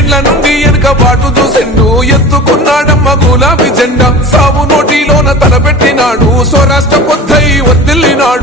ఏండ్ల నుండి వెనుక బాటు చూసిండు. ఎత్తుకున్నాడమ్మ గులాబీ జెండా. సాగు నోటిలోన తలపెట్టినాడు. స్వరాష్ట్ర పొద్దై వర్దిల్లినాడు